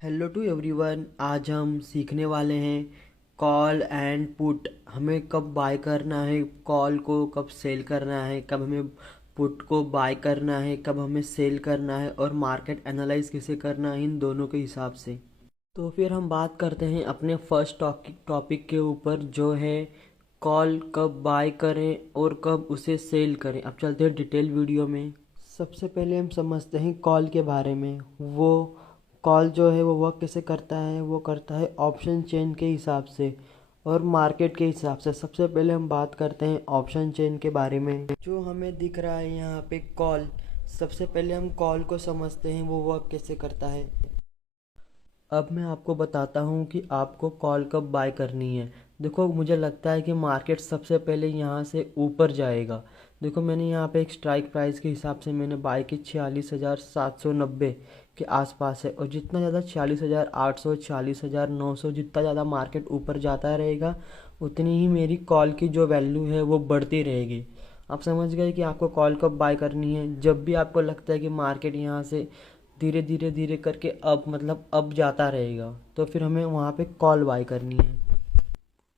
Hello to everyone. आज हम सीखने वाले हैं कॉल एंड पुट। हमें कब बाय करना है कॉल को, कब सेल करना है, कब हमें पुट को बाय करना है, कब हमें सेल करना है, और मार्केट एनालाइज कैसे करना है इन दोनों के हिसाब से। तो फिर हम बात करते हैं अपने फर्स्ट टॉपिक के ऊपर, जो है कॉल कब बाय करें और कब उसे सेल करें। अब चलते हैं डिटेल वीडियो में। सबसे पहले हम समझते हैं कॉल के बारे में। वो कॉल जो है वो वर्क कैसे करता है, वो करता है ऑप्शन चेन के हिसाब से और मार्केट के हिसाब से। सबसे पहले हम बात करते हैं ऑप्शन चेन के बारे में। जो हमें दिख रहा है यहाँ पे कॉल, सबसे पहले हम कॉल को समझते हैं वो वर्क कैसे करता है। अब मैं आपको बताता हूँ कि आपको कॉल कब बाय करनी है। देखो, मुझे लगता है कि मार्केट सबसे पहले यहाँ से ऊपर जाएगा। देखो, मैंने यहाँ पे एक स्ट्राइक प्राइस के हिसाब से मैंने बाय की 46,790 के आसपास है, और जितना ज़्यादा 46,800, 46,900, जितना ज़्यादा मार्केट ऊपर जाता रहेगा उतनी ही मेरी कॉल की जो वैल्यू है वो बढ़ती रहेगी। आप समझ गए कि आपको कॉल कब बाय करनी है। जब भी आपको लगता है कि मार्केट यहाँ से धीरे धीरे धीरे करके अब जाता रहेगा, तो फिर हमें वहाँ पे कॉल बाय करनी है।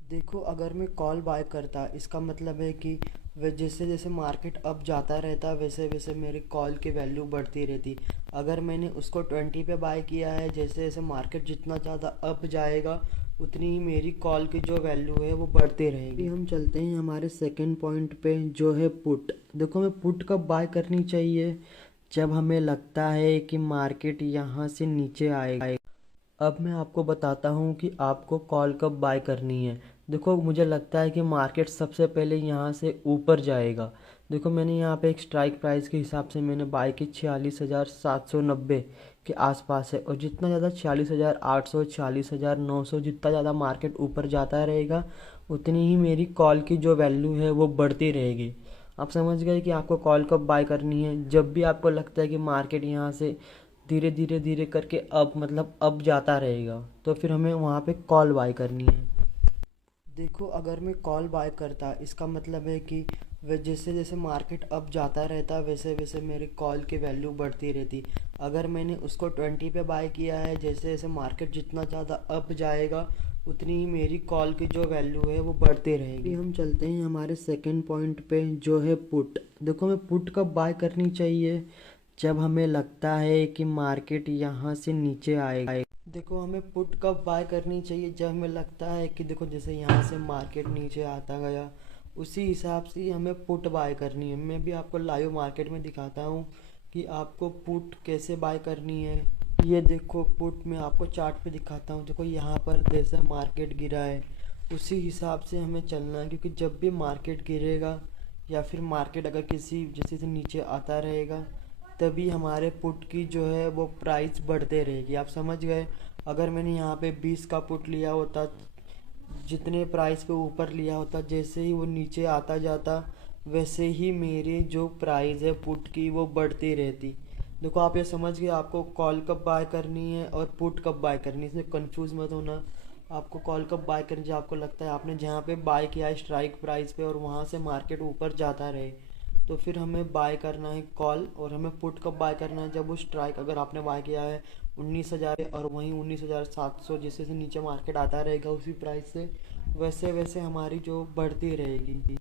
देखो, अगर मैं कॉल बाय करता, इसका मतलब है कि वे जैसे जैसे मार्केट अप जाता रहता वैसे वैसे मेरी कॉल की वैल्यू बढ़ती रहती। अगर मैंने उसको 20 पे बाय किया है, जैसे जैसे मार्केट जितना ज़्यादा अप जाएगा उतनी ही मेरी कॉल की जो वैल्यू है वो बढ़ती रहेगी। हम चलते हैं हमारे सेकंड पॉइंट पे, जो है पुट। देखो, हमें पुट कब बाय करनी चाहिए? जब हमें लगता है कि मार्केट यहाँ से नीचे आएगा। अब मैं आपको बताता हूँ कि आपको कॉल कब बाय करनी है। देखो, मुझे लगता है कि मार्केट सबसे पहले यहाँ से ऊपर जाएगा। देखो, मैंने यहाँ पे एक स्ट्राइक प्राइस के हिसाब से मैंने बाय की 46,790 के आसपास है, और जितना ज़्यादा 46,800, 46,900, जितना ज़्यादा मार्केट ऊपर जाता रहेगा उतनी ही मेरी कॉल की जो वैल्यू है वो बढ़ती रहेगी। आप समझ गए कि आपको कॉल कब बाय करनी है। जब भी आपको लगता है कि मार्केट यहाँ से धीरे धीरे धीरे करके अब जाता रहेगा, तो फिर हमें वहाँ पे कॉल बाय करनी है। देखो, अगर मैं कॉल बाय करता, इसका मतलब है कि वे जैसे जैसे मार्केट अप जाता रहता वैसे वैसे मेरी कॉल की वैल्यू बढ़ती रहती। अगर मैंने उसको 20 पे बाय किया है, जैसे जैसे मार्केट जितना ज़्यादा अप जाएगा उतनी ही मेरी कॉल की जो वैल्यू है वो बढ़ती रहेगी। हम चलते हैं हमारे सेकंड पॉइंट पे, जो है पुट। देखो, हमें पुट कब बाय करनी चाहिए? जब हमें लगता है कि मार्केट यहाँ से नीचे आएगा। देखो, हमें पुट कब बाय करनी चाहिए? जब हमें लगता है कि देखो, जैसे यहाँ से मार्केट नीचे आता गया उसी हिसाब से हमें पुट बाय करनी है। मैं भी आपको लाइव मार्केट में दिखाता हूँ कि आपको पुट कैसे बाय करनी है। ये देखो, पुट में आपको चार्ट पे दिखाता हूँ। देखो, यहाँ पर जैसे मार्केट गिरा है उसी हिसाब से हमें चलना है, क्योंकि जब भी मार्केट गिरेगा या फिर मार्केट अगर किसी जैसे से नीचे आता रहेगा तभी हमारे पुट की जो है वो प्राइस बढ़ते रहेगी। आप समझ गए? अगर मैंने यहाँ पे 20 का पुट लिया होता, जितने प्राइस पे ऊपर लिया होता, जैसे ही वो नीचे आता जाता वैसे ही मेरी जो प्राइस है पुट की वो बढ़ती रहती। देखो, आप ये समझ गए आपको कॉल कब बाय करनी है और पुट कब बाय करनी है। इसमें कंफ्यूज मत होना। आपको कॉल कब बाय करनी, जब आपको लगता है आपने जहाँ पे बाय किया है स्ट्राइक प्राइस पे और वहाँ से मार्केट ऊपर जाता रहे, तो फिर हमें बाय करना है कॉल। और हमें पुट कब बाय करना है? जब वो स्ट्राइक अगर आपने बाय किया है 19,000 और वहीं 19,700 जैसे से नीचे मार्केट आता रहेगा उसी प्राइस से, वैसे वैसे हमारी जो बढ़ती रहेगी।